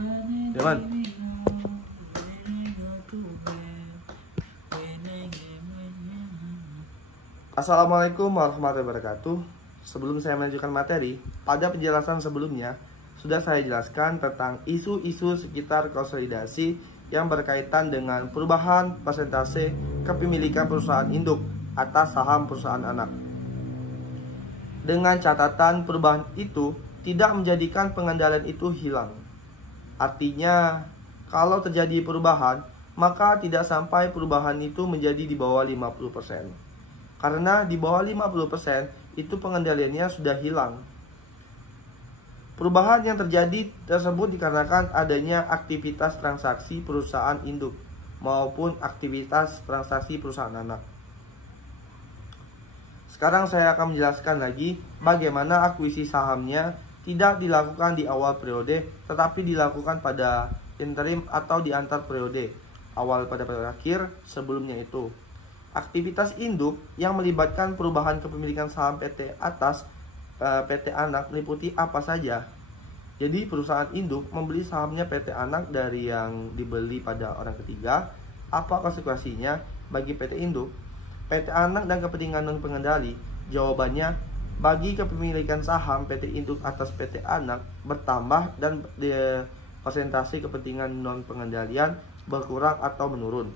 Teman. Assalamualaikum warahmatullahi wabarakatuh. Sebelum saya melanjutkan materi, pada penjelasan sebelumnya sudah saya jelaskan tentang isu-isu sekitar konsolidasi yang berkaitan dengan perubahan persentase kepemilikan perusahaan induk atas saham perusahaan anak. Dengan catatan perubahan itu tidak menjadikan pengendalian itu hilang. Artinya, kalau terjadi perubahan, maka tidak sampai perubahan itu menjadi di bawah 50%. Karena di bawah 50% itu pengendaliannya sudah hilang. Perubahan yang terjadi tersebut dikarenakan adanya aktivitas transaksi perusahaan induk maupun aktivitas transaksi perusahaan anak. Sekarang saya akan menjelaskan lagi bagaimana akuisisi sahamnya tidak dilakukan di awal periode, tetapi dilakukan pada interim atau di antar periode, awal pada periode akhir sebelumnya itu. Aktivitas induk yang melibatkan perubahan kepemilikan saham PT atas PT anak meliputi apa saja. Jadi perusahaan induk membeli sahamnya PT anak dari yang dibeli pada orang ketiga. Apa konsekuensinya bagi PT induk, PT anak dan kepentingan non pengendali? Jawabannya, bagi kepemilikan saham PT induk atas PT anak bertambah dan persentase kepentingan non pengendalian berkurang atau menurun.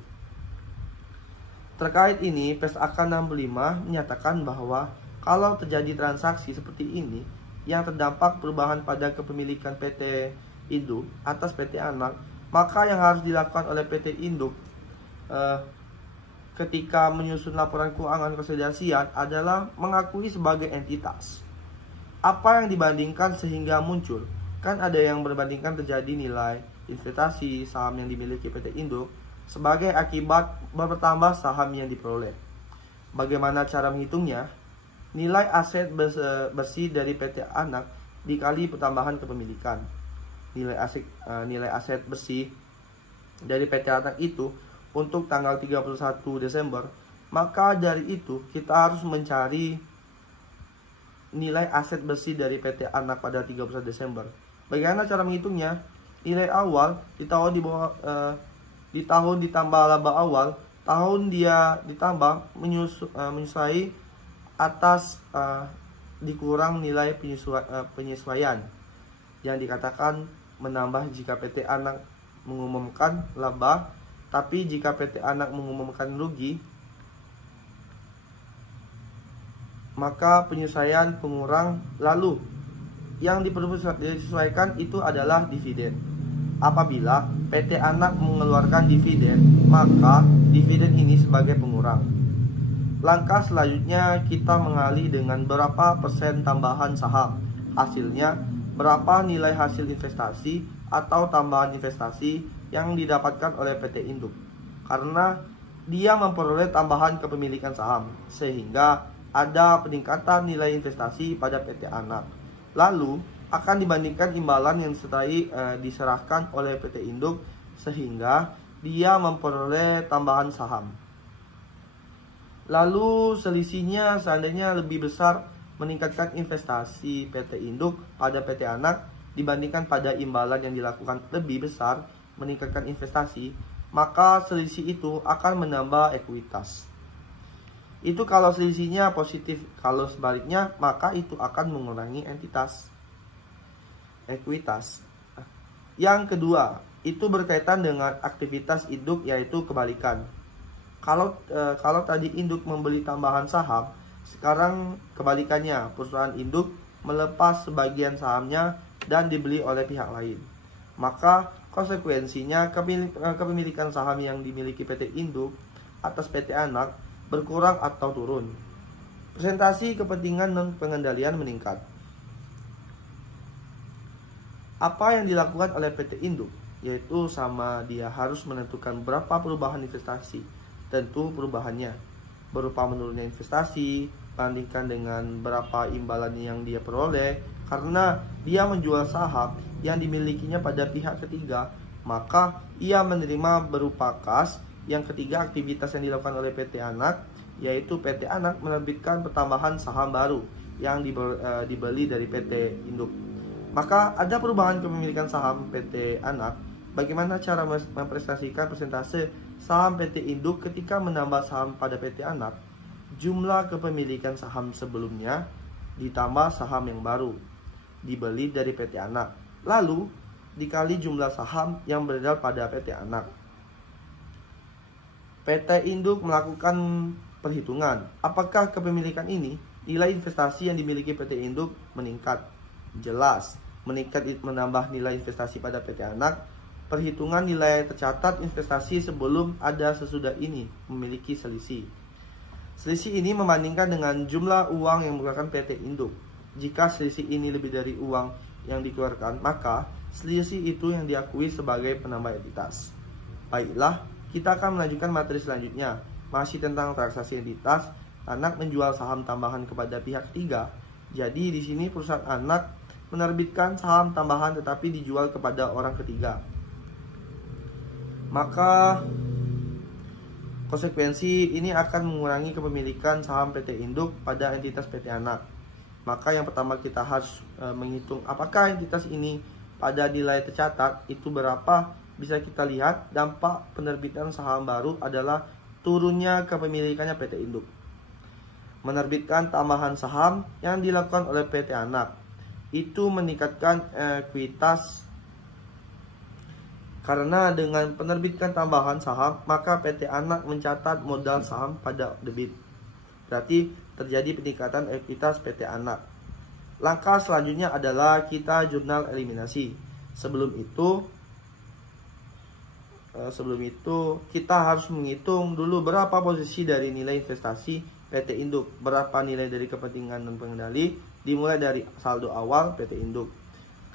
Terkait ini, PSAK 65 menyatakan bahwa kalau terjadi transaksi seperti ini yang terdampak perubahan pada kepemilikan PT induk atas PT anak, maka yang harus dilakukan oleh PT induk ketika menyusun laporan keuangan konsolidasian adalah mengakui sebagai entitas. Apa yang dibandingkan sehingga muncul? Kan ada yang berbandingkan terjadi nilai investasi saham yang dimiliki PT induk sebagai akibat bertambah saham yang diperoleh. Bagaimana cara menghitungnya? Nilai aset bersih dari PT anak dikali pertambahan kepemilikan. Nilai aset bersih dari PT anak itu untuk tanggal 31 Desember, maka dari itu kita harus mencari nilai aset bersih dari PT anak pada 31 Desember. Bagaimana cara menghitungnya? Nilai awal di tahun ditambah laba awal, tahun dia ditambah menyesuai atas dikurang nilai penyesuaian yang dikatakan menambah jika PT anak mengumumkan laba, tapi jika PT anak mengumumkan rugi, maka penyesuaian pengurang. Lalu yang disesuaikan itu adalah dividen. Apabila PT anak mengeluarkan dividen, maka dividen ini sebagai pengurang. Langkah selanjutnya kita mengalih dengan berapa persen tambahan saham. Hasilnya berapa nilai hasil investasi atau tambahan investasi yang didapatkan oleh PT induk. Karena dia memperoleh tambahan kepemilikan saham, sehingga ada peningkatan nilai investasi pada PT anak. Lalu akan dibandingkan imbalan yang diserahkan oleh PT induk, sehingga dia memperoleh tambahan saham. Lalu selisihnya seandainya lebih besar meningkatkan investasi PT induk pada PT anak dibandingkan pada imbalan yang dilakukan lebih besar meningkatkan investasi, maka selisih itu akan menambah ekuitas. Itu kalau selisihnya positif. Kalau sebaliknya, maka itu akan mengurangi ekuitas. Yang kedua, itu berkaitan dengan aktivitas induk, yaitu kebalikan. Kalau tadi induk membeli tambahan saham, sekarang kebalikannya, perusahaan induk melepas sebagian sahamnya dan dibeli oleh pihak lain. Maka konsekuensinya kepemilikan saham yang dimiliki PT induk atas PT anak berkurang atau turun. Presentasi kepentingan non pengendalian meningkat. Apa yang dilakukan oleh PT induk? Yaitu sama dia harus menentukan berapa perubahan investasi. Tentu perubahannya berupa menurunnya investasi bandingkan dengan berapa imbalan yang dia peroleh, karena dia menjual saham yang dimilikinya pada pihak ketiga, maka ia menerima berupa kas. Yang ketiga, aktivitas yang dilakukan oleh PT anak, yaitu PT anak menerbitkan pertambahan saham baru yang dibeli dari PT induk. Maka ada perubahan kepemilikan saham PT anak. Bagaimana cara mempresentasikan persentase saham PT induk ketika menambah saham pada PT anak? Jumlah kepemilikan saham sebelumnya ditambah saham yang baru dibeli dari PT anak, lalu dikali jumlah saham yang beredar pada PT anak. PT induk melakukan perhitungan apakah kepemilikan ini, nilai investasi yang dimiliki PT induk meningkat. Jelas, meningkat menambah nilai investasi pada PT anak. Perhitungan nilai tercatat investasi sebelum ada sesudah ini memiliki selisih. Selisih ini membandingkan dengan jumlah uang yang dikeluarkan PT induk. Jika selisih ini lebih dari uang yang dikeluarkan, maka selisih itu yang diakui sebagai penambah entitas. Baiklah, kita akan melanjutkan materi selanjutnya. Masih tentang transaksi entitas, anak menjual saham tambahan kepada pihak ketiga. Jadi di sini perusahaan anak menerbitkan saham tambahan tetapi dijual kepada orang ketiga. Maka konsekuensi ini akan mengurangi kepemilikan saham PT induk pada entitas PT anak. Maka yang pertama kita harus menghitung apakah entitas ini pada nilai tercatat itu berapa. Bisa kita lihat dampak penerbitan saham baru adalah turunnya kepemilikannya PT induk. Menerbitkan tambahan saham yang dilakukan oleh PT anak itu meningkatkan ekuitas. Karena dengan penerbitan tambahan saham, maka PT anak mencatat modal saham pada debit. Berarti terjadi peningkatan ekuitas PT anak. Langkah selanjutnya adalah kita jurnal eliminasi. Sebelum itu kita harus menghitung dulu berapa posisi dari nilai investasi PT induk, berapa nilai dari kepentingan non pengendali, dimulai dari saldo awal PT induk.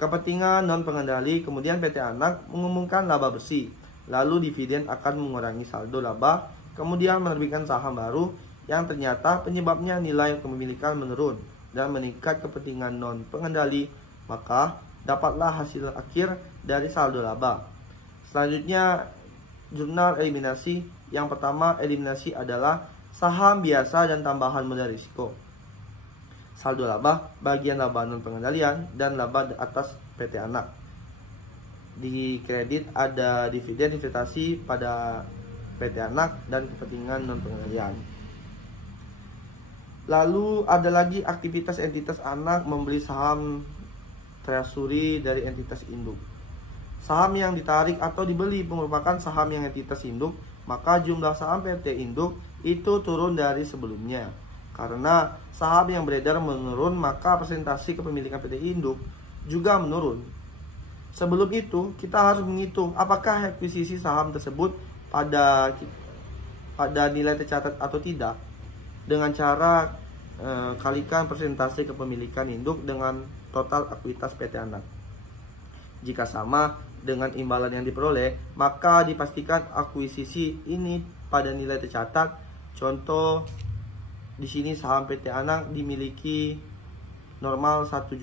Kepentingan non pengendali, kemudian PT anak mengumumkan laba bersih, lalu dividen akan mengurangi saldo laba, kemudian menerbitkan saham baru yang ternyata penyebabnya nilai kepemilikan menurun dan meningkat kepentingan non pengendali, maka dapatlah hasil akhir dari saldo laba. Selanjutnya jurnal eliminasi. Yang pertama eliminasi adalah saham biasa dan tambahan modal risiko. Saldo laba, bagian laba non pengendalian, dan laba atas PT anak. Di kredit ada dividen investasi pada PT anak dan kepentingan non pengendalian. Lalu ada lagi aktivitas entitas anak membeli saham treasury dari entitas induk. Saham yang ditarik atau dibeli merupakan saham yang entitas induk, maka jumlah saham PT induk itu turun dari sebelumnya. Karena saham yang beredar menurun, maka persentase kepemilikan PT induk juga menurun. Sebelum itu, kita harus menghitung apakah akuisisi saham tersebut pada nilai tercatat atau tidak, dengan cara kalikan persentase kepemilikan induk dengan total ekuitas PT anak. Jika sama dengan imbalan yang diperoleh, maka dipastikan akuisisi ini pada nilai tercatat. Contoh di sini saham PT anak dimiliki normal 1.000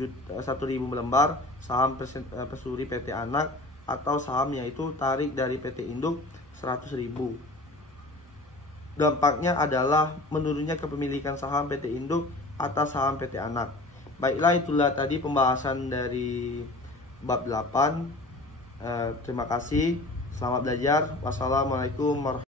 lembar saham Treasury PT anak, atau saham yaitu tarik dari PT induk 100.000. Dampaknya adalah menurunnya kepemilikan saham PT induk atas saham PT anak. Baiklah, itulah tadi pembahasan dari bab 8. Terima kasih. Selamat belajar. Wassalamualaikum warahmatullahi wabarakatuh.